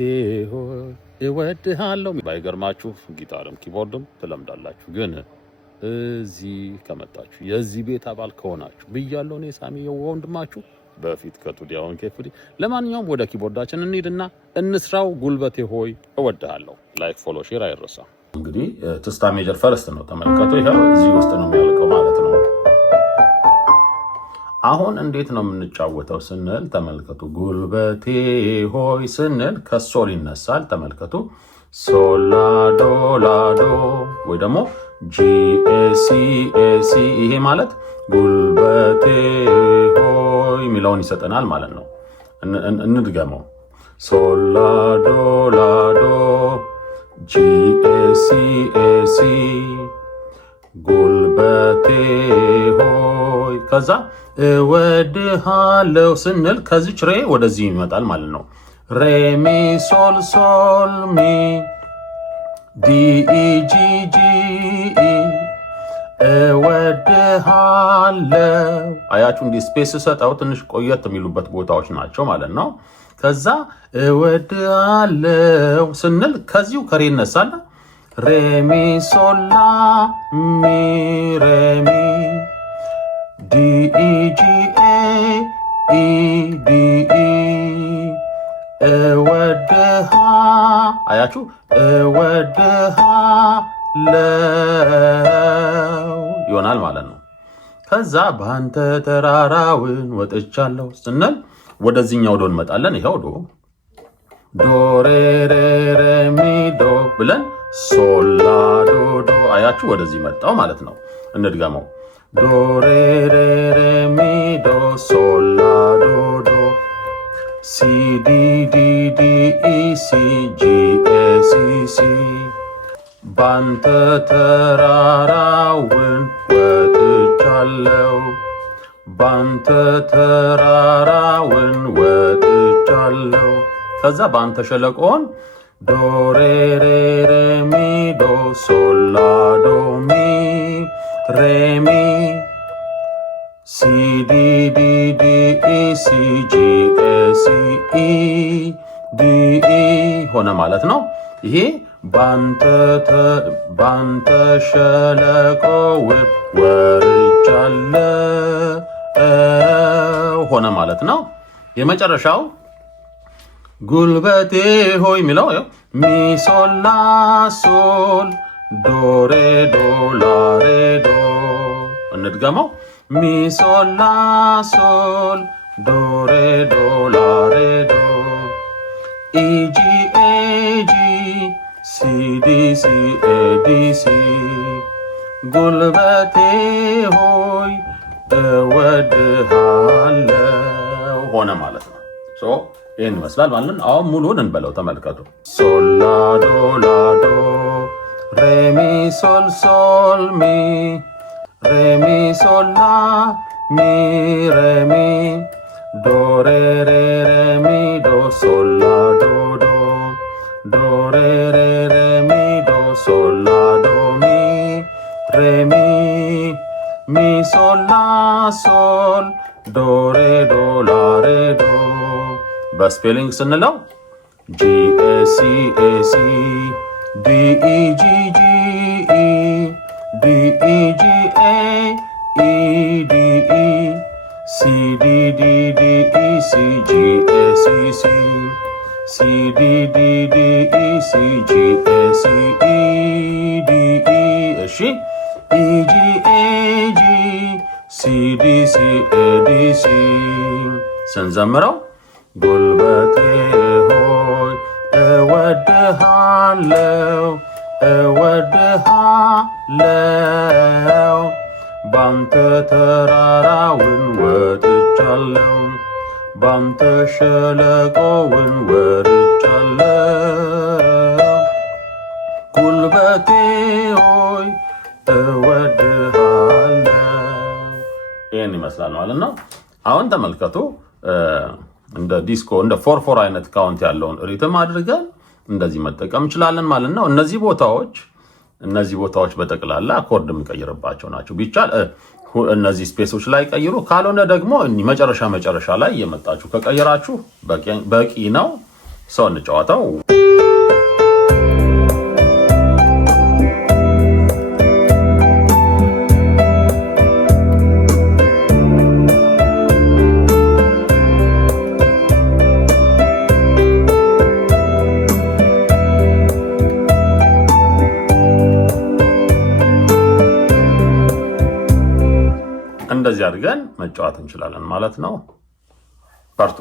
ሆይ እወድሃለሁ ባይገርማችሁ ጊታርም ኪቦርድም ትለምዳላችሁ። ግን እዚህ ከመጣችሁ የዚህ ቤት አባል ከሆናችሁ ብያለሁ እኔ ሳሚ ወንድማችሁ በፊት ከቱዲያውን ከፍዲ። ለማንኛውም ወደ ኪቦርዳችን እንሂድና እንስራው። ጉልበቴ ሆይ እወድሃለሁ። ላይክ ፎሎ ሼር አይረሳ። እንግዲህ ትስታ ሜጀር ፈርስት ነው ተመልከቱ። ይሄው እዚህ ውስጥ ነው የሚያልቀው ማለት ነው። አሁን እንዴት ነው የምንጫወተው ስንል ተመልከቱ። ጉልበቴ ሆይ ስንል ከሶል ይነሳል ተመልከቱ። ሶል ላ ዶ ላ ዶ ወይ ደግሞ ጂኤሲኤሲ። ይሄ ማለት ጉልበቴ ሆይ የሚለውን ይሰጠናል ማለት ነው። እንድገመው። ሶል ላ ዶ ላ ዶ ጂኤሲኤሲ ጉልበቴ ሆይ። ከዛ እወድሃለሁ ስንል ከዚች ሬ ወደዚህ ይመጣል ማለት ነው። ሬ ሚ ሶል ሶል ሚ ዲኢጂጂ እወድሃለሁ። አያችሁ እንዲህ ስፔስ ሰጠው ትንሽ ቆየት የሚሉበት ቦታዎች ናቸው ማለት ነው። ከዛ እወድሃለሁ ስንል ከዚሁ ከሬ ይነሳል። ሬሚ ሶላ ሚ ሬሚ ዲኢጂኤ ኢዲኢ እወድሃ። አያችሁ እወድሃለሁ ይሆናል ማለት ነው። ከዛ በአንተ ተራራውን ወጥቻለሁ ስንል ወደዚህኛው ዶ እንመጣለን። ይኸው ዶ ዶ ሬ ሬ ሬ ሚ ዶ ብለን ሶላ ዶ ዶ። አያችሁ ወደዚህ መጣው ማለት ነው። እንድገመው። ዶ ሬ ሬ ሬ ሚ ዶ ሶላ ዶ ዶ ሲ ዲ ዲ ዲ ኢ ሲ ጂ ኤ ሲ ሲ ባንተ ተራራውን ወጥቻለሁ ባንተ ተራራውን ወጥቻለሁ። ከዛ ባንተ ሸለቆን ዶ ሬ ሬ ሬ ሚ ዶ ሶላ ዶ ሚ ሬ ሚ ሲ ዲ ዲ ዲ ኢ ሲ ጂ ኤ ሲ ኢ ዲ ኢ ሆነ ማለት ነው። ይሄ ባንተ ሸለቆ ወርጃለሁ ሆነ ማለት ነው። የመጨረሻው ጉልበቴ ሆይ የሚለው ሚ ሶል ላ ሶል ዶ ሬ ዶ ላ ሬ ዶ። እንድገመው። ሚ ሶል ላ ሶል ዶ ሬ ዶ ላ ሬ ዶ ኢጂ ኤጂ ሲ ዲ ሲ ኤ ዲ ሲ ጉልበቴ ሆይ እወድሃለሁ ሆነ ማለት ነው። ይህን ይመስላል ማለት ነው። አሁን ሙሉን እንበለው ተመልከቱ። ሶል ላ ዶ ላ ዶ ሬ ሚ ሶል ሶል ሚ ሬ ሚ ሶል ላ ሚ ሬ ሚ ዶ ሬ ሬ ሬ ሚ ዶ ሶል ላ ዶ ዶ ዶ ሬ ሬ ሬ ሚ ዶ ሶል ላ ዶ ሚ ሬ ሚ ሚ ሶል ላ ሶል ዶ ሬ ዶ ላ ሬ ዶ። በስፔሊንግ ስንለው ጂኤሲኤሲ ዲኢጂጂኢ ዲኢጂኤ ኢዲኢ ሲዲዲዲኢ ሲጂኤሲሲ ሲዲዲዲኢ ሲጂኤሲኢ ዲኢ እሺ ኢጂኤጂ ሲዲሲኤዲሲ ስንዘምረው ጉልበቴ ሆይ እወድሃለሁ እወድሃለሁ ባንተ ተራራውን ወጥቻለሁ ባንተ ሸለቆውን ወርጃለሁ ጉልበቴ ሆይ እወድሃለሁ። ይህን ይመስላል ማለት ነው። አሁን ተመልከቱ። እንደ ዲስኮ እንደ ፎርፎር አይነት ካውንት ያለውን ሪትም አድርገን እንደዚህ መጠቀም እንችላለን ማለት ነው። እነዚህ ቦታዎች በጠቅላላ አኮርድ የምንቀይርባቸው ናቸው። ቢቻል እነዚህ ስፔሶች ላይ ቀይሩ፣ ካልሆነ ደግሞ መጨረሻ ላይ እየመጣችሁ ከቀየራችሁ በቂ ነው። ሰው እንጫወተው። እንደዚህ አድርገን መጫወት እንችላለን ማለት ነው። በርቱ።